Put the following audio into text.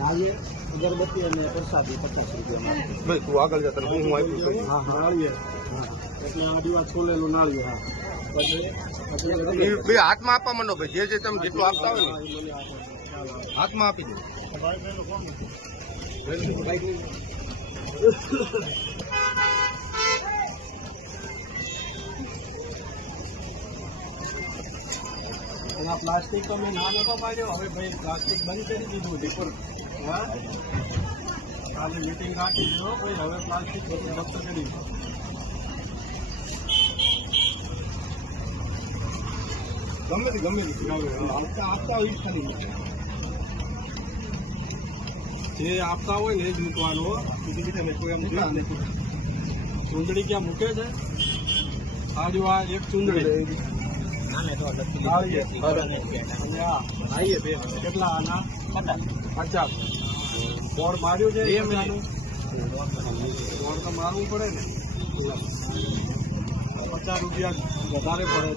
નાળિયેર અગરબત્તી અને પ્રસાદી 50 રૂપિયામાં. ભાઈ તું આગળ જા, તને હું આપ્યું. હા નાળિયેર એટલે આ દીવા છોલેલું નાળિયેર. એ બે હાથમાં આપવા માંડો ભાઈ, જે તમે જેટલું આપતા હોય ને હાથમાં આપી દો. પ્લાસ્ટિક તો મેં ના નતો પાડ્યો, હવે ભાઈ પ્લાસ્ટિક બંધ કરી દીધું દીપર. હા કાલે મીટિંગ રાખી દો ભાઈ, હવે પ્લાસ્ટિક બધું બંધ કરી. ગમે આપતા હોય ખાલી જે આપતા હોય ને એ જ મૂકવાનો. ચૂંદડી ક્યાં મૂકે છે? આ જો આ એક ચૂંદડી કેટલા આના 50. બોર્ડ માર્યું છે બોર્ડ તો મારવું પડે ને. 50 રૂપિયા વધારે પડે.